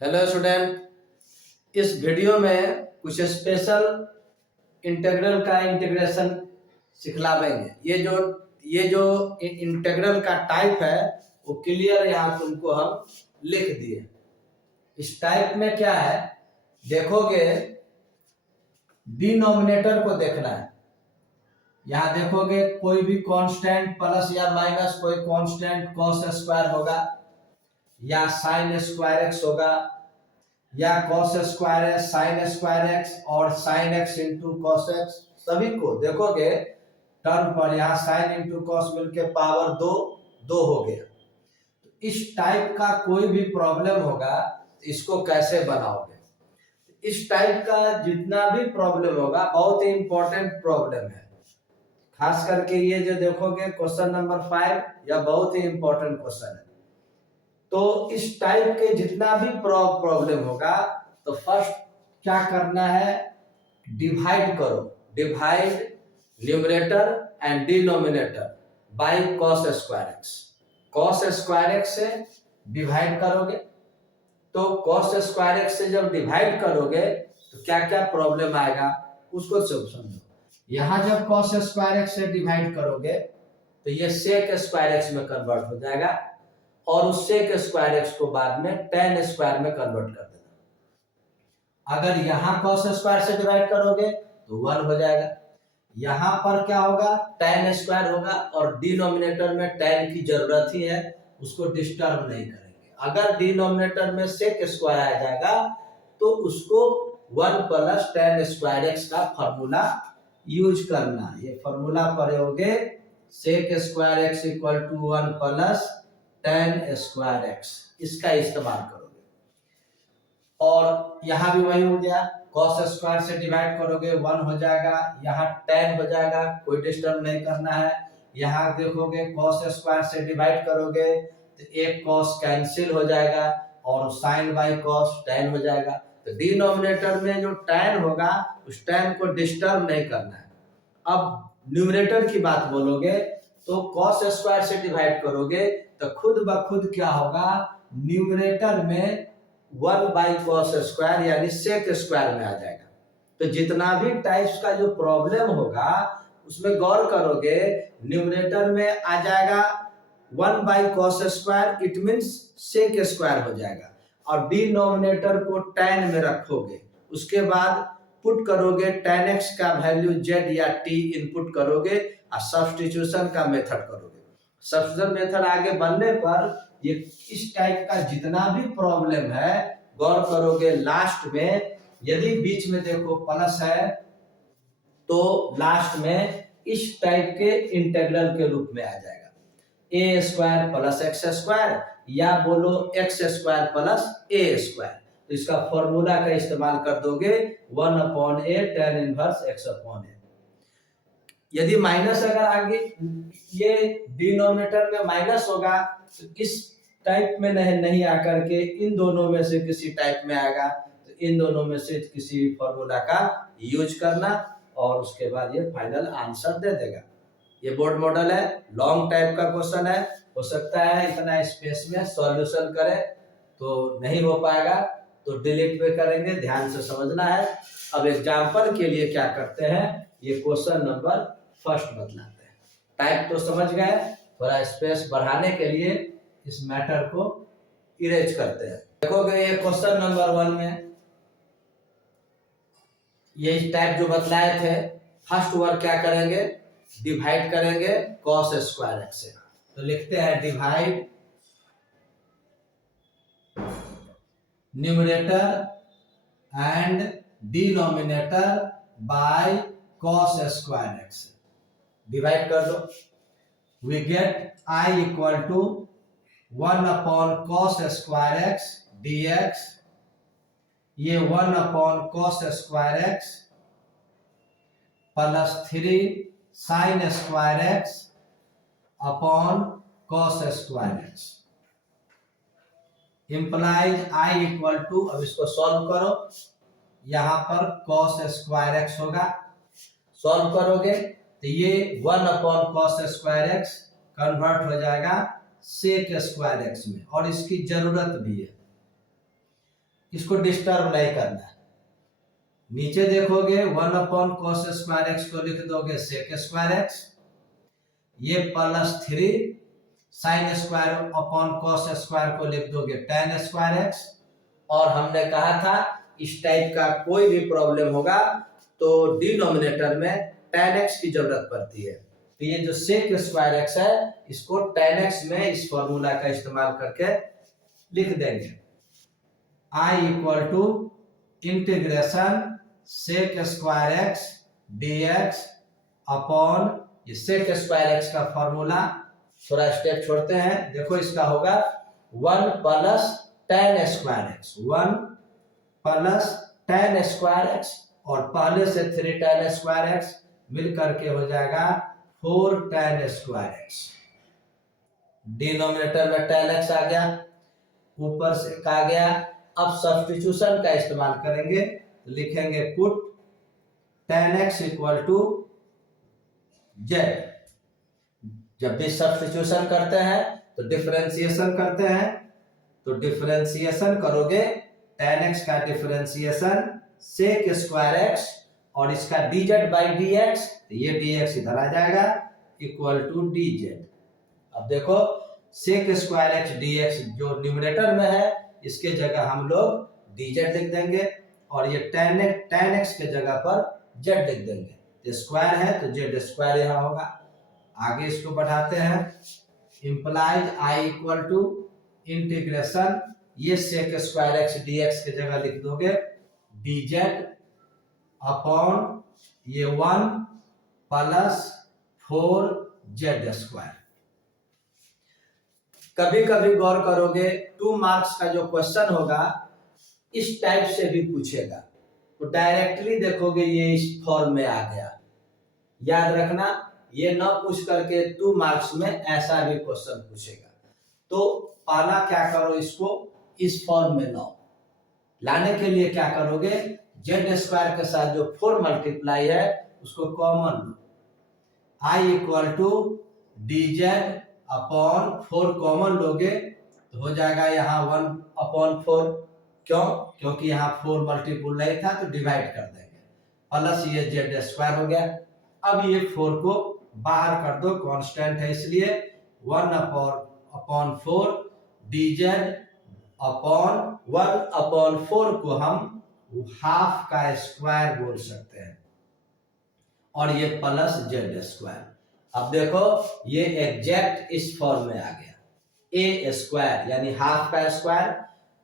Hello student. इस video में कुछ स्पेशल इंटीग्रल का इंटीग्रेशन सिखलावेंगे। ये जो इंटीग्रल का टाइप है वो क्लियर यहाँ तुमको हम लिख दिए। इस टाइप में क्या है देखोगे, डिनोमिनेटर को देखना है। यहाँ देखोगे कोई भी कांस्टेंट प्लस या माइनस कोई कांस्टेंट कॉस स्क्वायर होगा या साइन स्क्वायर एक्स होगा या कॉस स्क्वायर है साइन स्क्वायर एक्स और sine x into cos x. सभी को देखोगे टर्म पर यहाँ साइन इंटू कॉस मिलके पावर दो हो गया। तो इस टाइप का कोई भी प्रॉब्लम होगा इसको कैसे बनाओगे। इस टाइप का जितना भी प्रॉब्लम होगा बहुत ही इंपॉर्टेंट प्रॉब्लम है। खास करके ये जो देखोगे क्वेश्चन नंबर 5 या बहुत ही इंपॉर्टेंट क्वेश्चन है। तो इस टाइप के जितना भी प्रॉब्लम होगा तो फर्स्ट क्या करना है, डिवाइड करो। Divide numerator and denominator by cos square x. Cos square x से डिवाइड करोगे तो कॉस स्क्वायर एक्स से जब डिवाइड करोगे तो क्या क्या प्रॉब्लम आएगा उसको समझो। यहां जब कॉस स्क्वायर एक्स से डिवाइड करोगे तो ये सेक स्क्वायर एक्स में कन्वर्ट हो जाएगा और उस सेक स्क्वायर एक्स को बाद में टेन स्क्वायर में कन्वर्ट कर देना। अगर यहां कॉस स्क्वायर से डिवाइड करोगे तो 1 हो जाएगा। यहां पर क्या होगा, टेन स्क्वायर होगा और डिनोमिनेटर में टेन की जरूरत ही है, उसको डिस्टर्ब नहीं करेंगे। अगर डिनोमिनेटर में सेक स्क्वायर आ जाएगा तो उसको 1 प्लस टेन स्क्वायर एक्स का फॉर्मूला यूज करना। ये फॉर्मूला पढ़ोगे sec square x equal to 1 plus tan square x, इसका इस्तेमाल करोगे। और यहां भी वही हो गया, कॉस स्क्वायर से डिवाइड करोगे 1 हो जाएगा, यहाँ टेन हो जाएगा, कोई डिस्टर्ब नहीं करना है। यहाँ देखोगे कॉस स्क्वायर से डिवाइड करोगे तो एक कॉस कैंसिल हो जाएगा और साइन बाई कॉस टेन हो जाएगा। तो डिनोमिनेटर में जो टेन होगा उस टेन को डिस्टर्ब नहीं करना है। अब न्यूमरेटर की बात बोलोगे तो कॉस स्क्वायर से डिवाइड करोगे तो खुद ब खुद क्या होगा, न्यूमरेटर में 1 बाई कॉस स्क्वायर यानी सेक स्क्वायर में आ जाएगा। तो जितना भी टाइप्स का जो प्रॉब्लम होगा उसमें गौर करोगे, न्यूमरेटर में आ जाएगा 1 by cos square, it means sec square हो जाएगा। और डिनोमिनेटर को टेन में रखोगे, उसके बाद पुट करोगे टेन एक्स का वैल्यू जेड या टी इनपुट करोगे और सब्स्टिट्यूशन का मेथड करोगे। सब्स्टिट्यूशन मेथड आगे बढ़ने पर ये इस टाइप का जितना भी प्रॉब्लम है गौर करोगे, लास्ट में यदि बीच में देखो प्लस है तो लास्ट में इस टाइप के इंटीग्रल के रूप में आ जाएगा, ए स्क्वायर प्लस एक्स स्क्वायर या बोलो एक्स स्क्वायर प्लस ए स्क्वायर। तो इसका फॉर्मूला का इस्तेमाल कर दोगे 1/a tan इनवर्स x/a। यदि माइनस अगर आगे ये डिनोमिनेटर में माइनस होगा तो इस टाइप में नहीं आकर के इन दोनों में से किसी टाइप में आएगा। तो इन दोनों में से किसी फॉर्मूला का यूज करना और उसके बाद ये फाइनल आंसर दे देगा। ये बोर्ड मॉडल है, लॉन्ग टाइप का क्वेश्चन है, हो सकता है इतना स्पेस में सॉल्यूशन करे तो नहीं हो पाएगा तो डिलीट पे करेंगे, ध्यान से समझना है। अब एग्जाम्पल के लिए क्या करते हैं, ये क्वेश्चन नंबर फर्स्ट बदलाते हैं। टाइप तो समझ गए, थोड़ा स्पेस बढ़ाने के लिए इस मैटर को इरेज करते हैं। देखोगे ये क्वेश्चन नंबर 1 में ये टाइप जो बतलाए थे, फर्स्ट वर्ड क्या करेंगे, डिवाइड करेंगे कॉस स्क्वायर एक्स से। तो लिखते हैं divide numerator and denominator by cos square x. Divide कर दो, we get I equal to 1 upon cos square x dx, ये 1 upon cos square x plus 3 sine square x upon cos square x implies I equal to, अब इसको solve करो, यहां पर cos square x होगा, solve करोगे तो ये 1 upon cos square x convert हो जाएगा सेक स्क्वायर एक्स में और इसकी जरूरत भी है। इसको डिस्टर्ब नहीं करना है। नीचे देखोगे 1/cos² को लिख दोगे sec², ये +3 sin² को लिख दोगे tan²। और हमने कहा था इस टाइप का कोई भी प्रॉब्लम होगा तो डिनोमिनेटर में tan x की जरूरत पड़ती है। तो ये जो sec² है इसको tan x में इस फॉर्मूला का इस्तेमाल करके लिख देंगे। I = इंटीग्रेशन sec² dx अपॉन ये sec² का फॉर्मूला थोड़ा स्टेप छोड़ते हैं। देखो इसका होगा 1 + tan²x, 1 + tan²x और पहले से 3 tan²x मिल करके हो जाएगा 4 tan²x। डिनोमिनेटर में tan x आ गया, ऊपर से आ गया। अब सब्स्टिट्यूशन का इस्तेमाल करेंगे तो लिखेंगे पुट tan x = z। जब भी सब्स्टिट्यूशन करते हैं तो डिफरेंशिएशन करते हैं, तो डिफरेंशिएशन करोगे tan x का डिफरेंशिएशन sec² और इसका dz/dx, तो ये dx इधर आ जाएगा = dz। अब देखो sec² dx जो न्यूमरेटर में है इसके जगह हम लोग dz लिख देंगे और ये tan x के जगह पर z लिख देंगे। तो स्क्वायर है तो z² यहाँ होगा। आगे इसको बढ़ाते हैं, इंप्लाइज I = इंटीग्रेशन ये sec² dx के जगह लिख दोगे dz अपॉन ये 1 + 4z²। कभी कभी गौर करोगे 2 मार्क्स का जो क्वेश्चन होगा इस टाइप से भी पूछेगा, तो डायरेक्टली देखोगे ये इस फॉर्म में आ गया। याद रखना, ये न पूछ करके 2 मार्क्स में ऐसा भी क्वेश्चन पूछेगा। तो पहला क्या करो, इसको इस फॉर्म में लाने के लिए क्या करोगे, z² के साथ जो 4 मल्टीप्लाई है उसको common low. I = dz upon 4 common लोगे तो हो जाएगा यहाँ 1/4। क्यों? क्योंकि यहाँ 4 मल्टीपल नहीं था तो डिवाइड कर देंगे, प्लस ये z² हो गया। अब ये 4 को बाहर कर दो, कांस्टेंट है इसलिए 1/4 dz अपॉन 1/4 को हम हाफ का स्क्वायर बोल सकते हैं और ये प्लस z²। अब देखो ये एग्जैक्ट इस फॉर्म में आ गया, a² यानी हाफ का स्क्वायर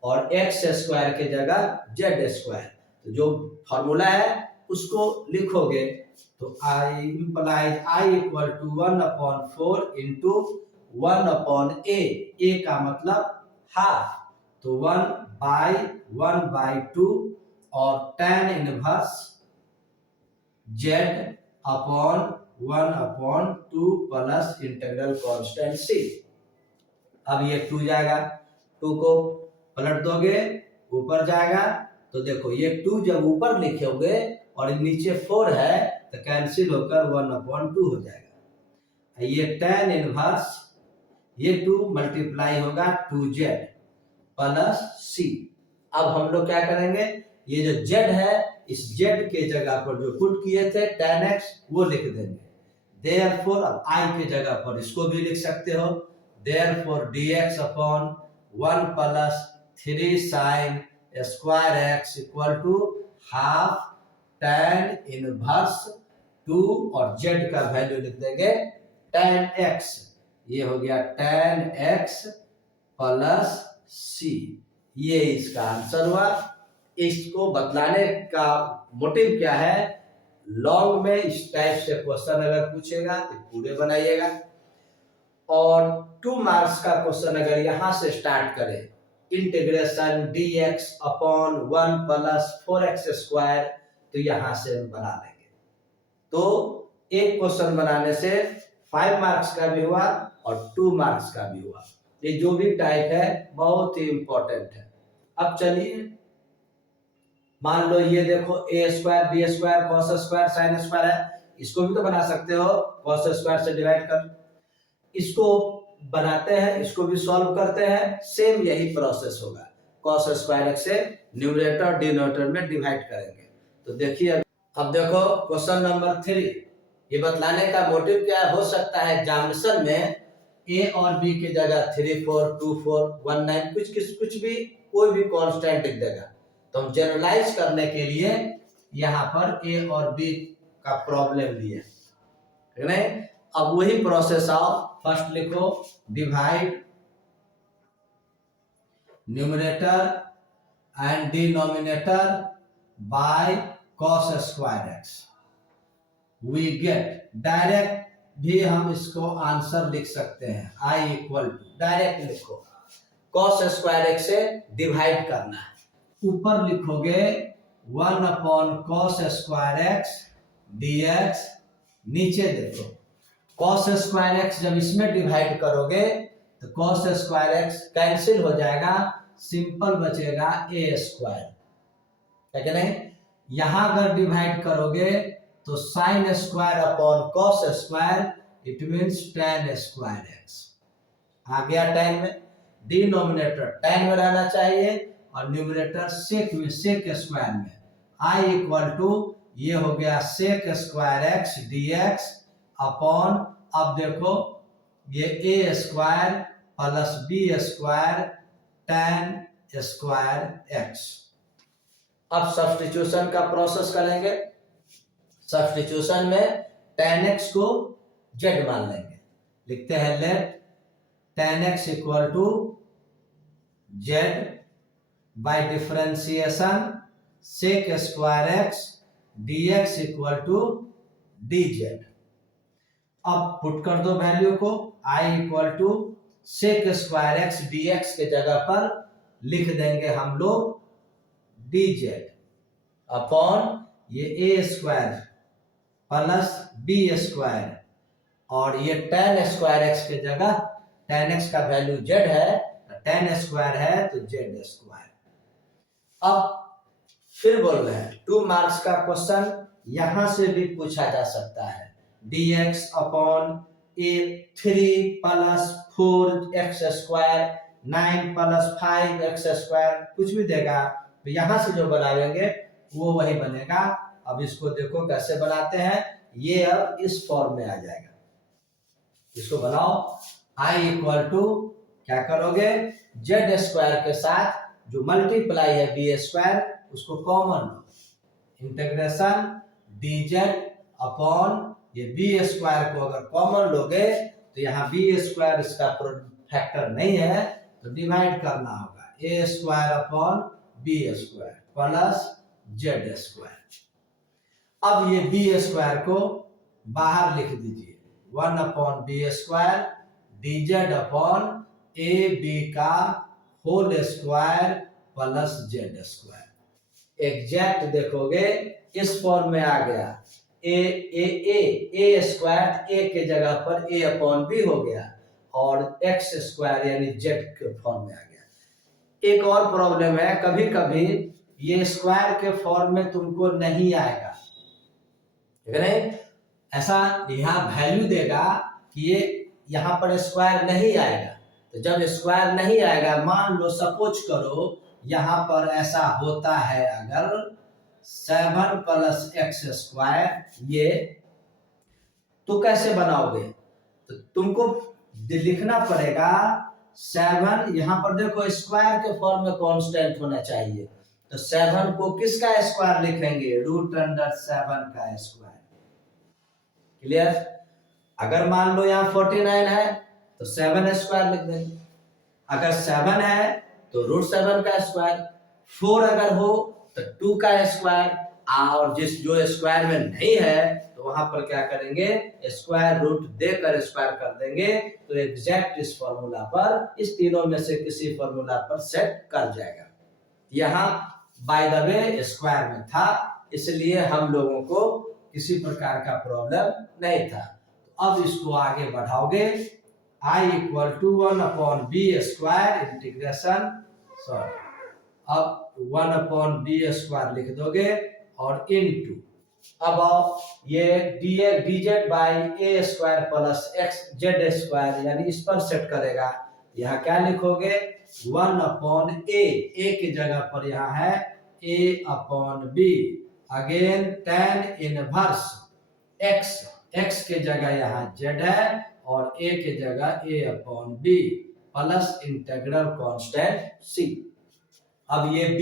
और x² के जगह z²। तो जो फॉर्मूला है उसको लिखोगे तो I = 1/4 × 1/a का मतलब हाफ, तो 1/1/2 और tan inverse z upon 1/2 plus integral constant c। अब ये 2 जाएगा, 2 को पलट दोगे ऊपर जाएगा, तो देखो ये 2 जब ऊपर लिखोगे और नीचे 4 है तो कैंसिल होकर 1/2 हो जाएगा। ये tan इनवर्स ये 2 मल्टीप्लाई होगा 2z प्लस c। अब हम लोग क्या करेंगे, ये जो z है इस z के जगह पर जो पुट किए थे tan x वो लिख देंगे। Therefore अब I के जगह पर इसको भी लिख सकते हो, Therefore dx upon 1 + 3 sin² x = half tan inverse 2 और z का वैल्यू लिख देंगे tan x। ये हो गया tan x प्लस c। ये इसका आंसर हुआ। इसको बतलाने का मोटिव क्या है, लॉन्ग में इस टाइप से क्वेश्चन अगर पूछेगा तो पूरे बनाइएगा, और 2 मार्क्स का क्वेश्चन अगर यहां से स्टार्ट करें इंटीग्रेशन dx अपॉन 1 + 4x² तो यहां से हम बना लेंगे। तो एक क्वेश्चन बनाने से 5 मार्क्स का भी हुआ और 2 मार्क्स का भी हुआ। ये जो भी टाइप है बहुत ही इंपॉर्टेंट है। अब चलिए मान लो ये देखो a² b² cos² sin² है, इसको भी तो बना सकते हो, cos² से डिवाइड कर। इसको बनाते हैं, इसको भी सॉल्व करते हैं, सेम यही प्रोसेस होगा। कॉस स्क्वायर एक्स से न्यूमरेटर और डिनोमिनेटर में डिवाइड करेंगे। तो देखिए अब देखो क्वेश्चन नंबर 3, ये बतलाने का मोटिव क्या हो सकता है एग्जामिनेशन में ए और बी की जगह 3 4 2 4 1 9 कुछ भी कोई भी कांस्टेंट लिख देगा। तो हम जनरलाइज करने के लिए यहाँ पर ए और बी का प्रॉब्लम लिए, ठीक है। अब वही प्रोसेस आओ, फर्स्ट लिखो divide numerator and denominator by cos square x. We get, direct भी हम इसको आंसर लिख सकते हैं, i इक्वल टू डायरेक्ट लिखो cos स्क्वायर एक्स से डिवाइड करना है। ऊपर लिखोगे 1 upon cos square x dx, नीचे देखो cos स्क्वायर एक्स जब इसमें डिवाइड करोगे तो cos स्क्वायर एक्स कैंसिल हो जाएगा, सिंपल बचेगा a स्क्वायर, है कि नहीं। यहां अगर डिवाइड करोगे तो sine square upon cos square, it means tan square X आ गया tan में, डिनोमिनेटर tan में रहना चाहिए और न्यूमरेटर सेक में, सेक स्क्वायर में। i इक्वल टू ये हो गया sec square x dx upon, अब देखो ये a square plus b square tan square x. अब सब्स्टिट्यूशन का प्रोसेस करेंगे। सब्स्टिट्यूशन में tan x को z मान लेंगे, लिखते हैं let tan x equal to z by differentiation sec square x dx equal to dz। अब पुट कर दो वैल्यू को, i equal to sec square x dx के जगह पर लिख देंगे हम लोग dz अपॉन ये a square plus b square, और ये tan स्क्वायर x के जगह tan x का वैल्यू z है, tan स्क्वायर है तो z स्क्वायर। अब फिर बोल रहे हैं 2 मार्क्स का क्वेश्चन यहां से भी पूछा जा सकता है, dx upon a 3 plus 4x square 9 plus 5x square, कुछ भी देगा तो यहां से जो बनाएंगे वो वही बनेगा। अब इसको देखो कैसे बनाते हैं, ये अब इस फॉर्म में आ जाएगा। इसको बनाओ, i इक्वल टू क्या करोगे, z स्क्वायर के साथ जो मल्टीप्लाई है b स्क्वायर उसको कॉमन लो, इंटीग्रेशन dz अपॉन ये b स्क्वायर को अगर कॉमन लोगे तो यहाँ b स्क्वायर इसका फैक्टर नहीं है तो डिवाइड करना होगा, a square upon b square plus z square. अब ये b स्क्वायर को बाहर लिख दीजिए, 1 upon b square dz upon a b का whole square plus z square. Exact देखोगे इस फॉर्म में आ गया, a स्क्वायर a के जगह पर a अपॉन b हो गया और x स्क्वायर यानी z के फॉर्म में आ गया। एक और प्रॉब्लम है, कभी कभी ये स्क्वायर के फॉर्म में तुमको नहीं आएगा, ठीक है, ऐसा यहाँ वैल्यू देगा कि ये यहाँ पर स्क्वायर नहीं आएगा। तो जब स्क्वायर नहीं आएगा, मान लो सपोज करो यहाँ पर ऐसा होता है अगर 7 प्लस x स्क्वायर, ये तो कैसे बनाओगे, तो तुमको लिखना पड़ेगा 7, यहाँ पर देखो स्क्वायर के फॉर्म में कांस्टेंट होना चाहिए, तो 7 को किसका स्क्वायर लिखेंगे, √7 का स्क्वायर। क्लियर। अगर मान लो यहाँ 49 है तो 7 स्क्वायर लिख देंगे, अगर 7 है तो √7 का स्क्वायर, 4 अगर हो तो 2 का स्क्वायर, और जिस जो स्क्वायर में नहीं है तो वहां पर क्या करेंगे, स्क्वायर रूट देकर स्क्वायर कर देंगे, तो एग्जैक्ट इस फॉर्मूला पर, इस तीनों में से किसी फॉर्मूला पर सेट कर जाएगा। यहाँ बाय द वे स्क्वायर में था, इसलिए हम लोगों को किसी प्रकार का प्रॉब्लम नहीं था। तो अब इसको आगे बढ़ाओगे, i equal to 1 upon b square integration, sorry अब 1 अपॉन b स्क्वायर लिख दोगे और इनटू, अब आओ ये dz by a square plus x z square, यानी इस पर सेट करेगा। यहाँ क्या लिखोगे, 1 अपॉन ए की जगह पर यहाँ है a upon B, again tan inverse x के जगह यहाँ z है और a के जगह a upon B plus integral constant c। अब ये b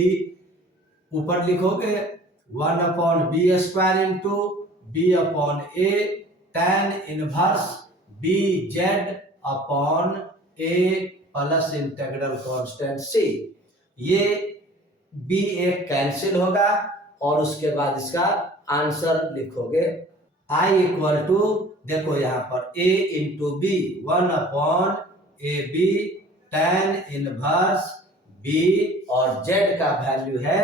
ऊपर लिखोगे 1 upon B square into B upon A tan inverse B Z upon A plus integral constant c। ये b एक कैंसिल होगा और उसके बाद इसका आंसर लिखोगे i इक्वल टू, देखो यहाँ पर a into B 1 upon A B tan inverse b और z का वैल्यू है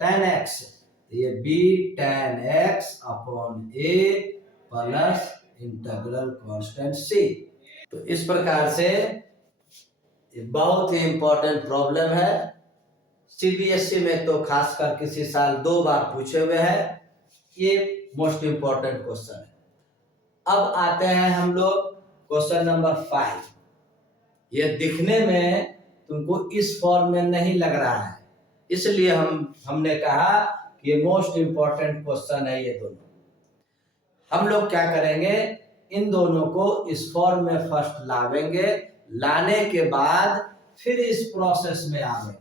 tan x, ये b tan x upon a plus integral constant c। तो इस प्रकार से ये बहुत ही इंपॉर्टेंट प्रॉब्लम है, सीबीएसई में तो खासकर किसी साल 2 बार पूछे हुए हैं, ये मोस्ट इंपॉर्टेंट क्वेश्चन है। अब आते हैं हम लोग क्वेश्चन नंबर 5। ये दिखने में तुमको इस फॉर्म में नहीं लग रहा है, इसलिए हमने कहा कि ये मोस्ट इंपॉर्टेंट क्वेश्चन है। ये दोनों हम लोग क्या करेंगे, इन दोनों को इस फॉर्म में फर्स्ट लावेंगे, लाने के बाद फिर इस प्रोसेस में आवेंगे,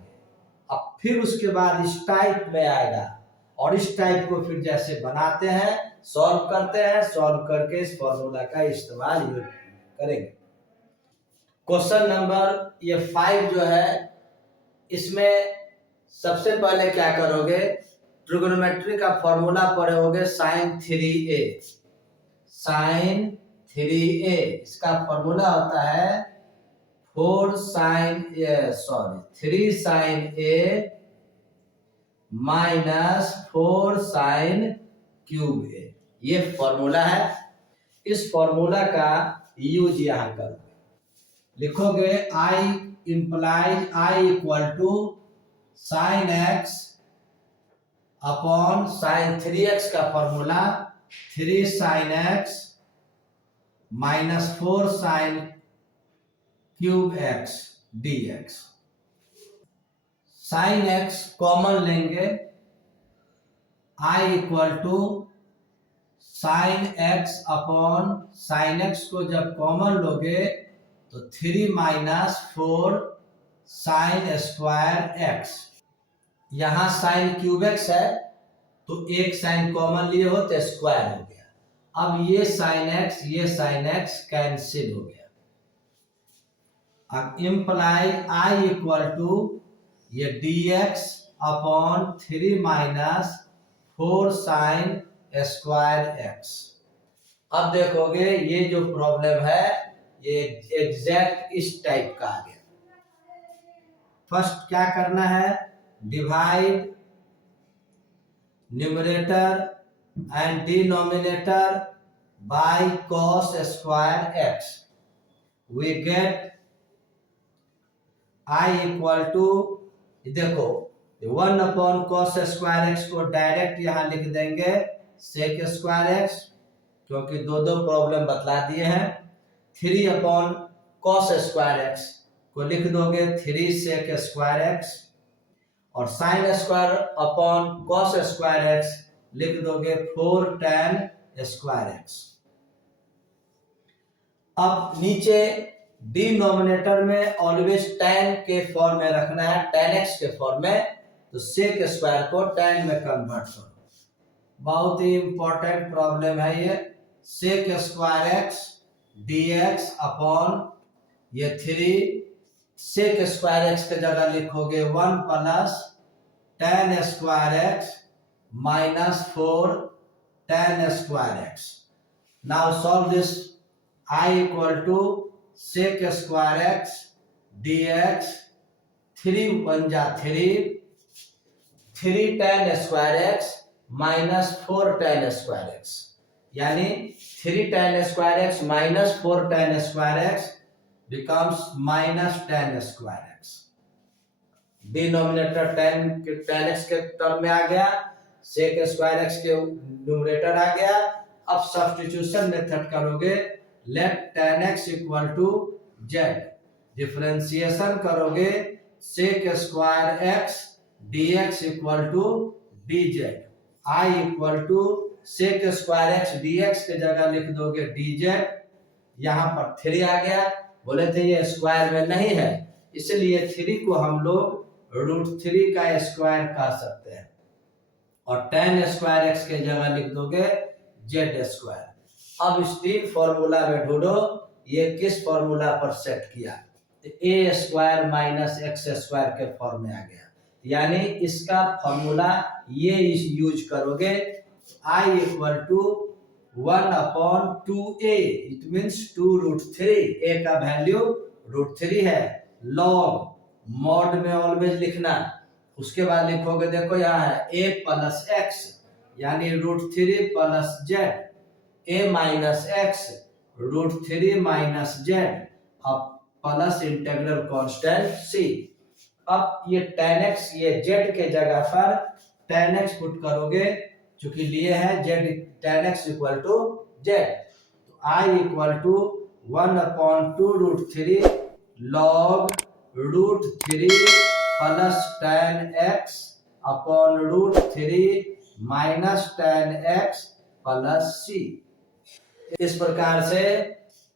अब फिर उसके बाद इस टाइप में आएगा और इस टाइप को फिर जैसे बनाते हैं सॉल्व करते हैं, सॉल्व करके इस फॉर्मूला का इस्तेमाल करेंगे। क्वेश्चन नंबर ये 5 जो है, इसमें सबसे पहले क्या करोगे, ट्रिगोनोमेट्री का फॉर्मूला पढ़ोगे sin 3a। sin 3a इसका फॉर्मूला होता है 3 sin a minus 4 sin cube a, ये फॉर्मूला है। इस फॉर्मूला का यूज यहाँ करोगे, लिखोगे I implies I equal to sin x upon sin 3x का formula 3 sin x minus 4 sin cube x dx। sin x common लेंगे, I equal to sin x upon sin x को जब common लोगे तो 3 minus 4 sin square x, यहाँ sin cube x है तो एक साइन कॉमन लिए हो तो स्क्वायर हो गया। अब ये sin x कैंसिल हो गया। अब इम्प्लाई I इक्वल टू ये dx upon 3 minus 4 sin square x। अब देखोगे ये जो प्रॉब्लम है ये एग्जैक्ट इस टाइप का आ गया। फर्स्ट क्या करना है, divide numerator and denominator by cos square x, we get I equal to, देखो 1 अपॉन cos स्क्वायर x को डायरेक्ट यहाँ लिख देंगे sec स्क्वायर x, क्योंकि दो प्रॉब्लम बतला दिए हैं। 3 अपॉन cos स्क्वायर x को लिख दोगे 3 sec स्क्वायर x, और sin square upon cos square x लिख दोगे 4 tan स्क्वायर x। अब नीचे डिनोमिनेटर में ऑलवेज tan के फॉर्म में रखना है, tan x के फॉर्म में, तो sec स्क्वायर को tan में कन्वर्ट करो। बहुत ही इंपॉर्टेंट प्रॉब्लम है ये। sec स्क्वायर x dx अपॉन ये 3 sec स्क्वायर x के जगह लिखोगे 1 plus tan square x minus 4 tan square x। Now solve this. I equal to sec square x dx 3 1 जा 3 tan square x minus 4 tan square x, यानी 3 tan square x minus 4 tan square x becomes minus tan square x। Denominator tan x के term में आ गया, sec square x के numerator आ गया। अब सब्स्टिट्यूशन मेथड करोगे, let tan x equal to z, differentiation करोगे sec square x dx equal to dz। I equal to sec square x dx के जगह लिख दोगे dz। यहाँ पर 3 आ गया, बोले थे ये स्क्वायर में नहीं है, इसलिए 3 को हम लोग √3 का स्क्वायर कह सकते हैं। और tan स्क्वायर एक्स के जगह लिख दोगे z स्क्वायर। अब इस 3 फॉर्मूला में ढूंढो ये किस फॉर्मूला पर सेट किया, तो A square minus X square के फॉर्म में आ गया, यानी इसका फॉर्मूला ये यूज करोगे। I equal to 1/2a, it means 2√3। A का वैल्यू √3 है। लॉग मॉड में ऑलवेज लिखना, उसके बाद लिखोगे, देखो यहाँ है a प्लस एक्स यानी √3 plus Z, a minus x √3 minus Z, अब प्लस इंटीग्रल कांस्टेंट c। अब ये tan x ये z के जगह पर tan x पुट करोगे, चूंकि लिए है z tan x equal to z, तो i equal to 1/2√3 log √3 plus tan x अपॉन √3 minus tan x plus c। इस प्रकार से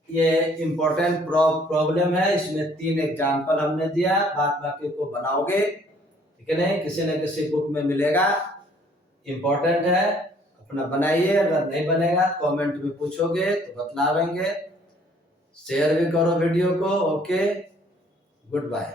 ये इंपॉर्टेंट प्रॉब्लम है, इसमें 3 एग्जाम्पल हमने दिया, बाद बाकी को बनाओगे, ठीक है नहीं, किसी न किसी बुक में मिलेगा, इंपॉर्टेंट है, अपना बनाइए। अगर नहीं बनेगा कमेंट में पूछोगे तो बतलावेंगे। शेयर भी करो वीडियो को। Okay, good bye.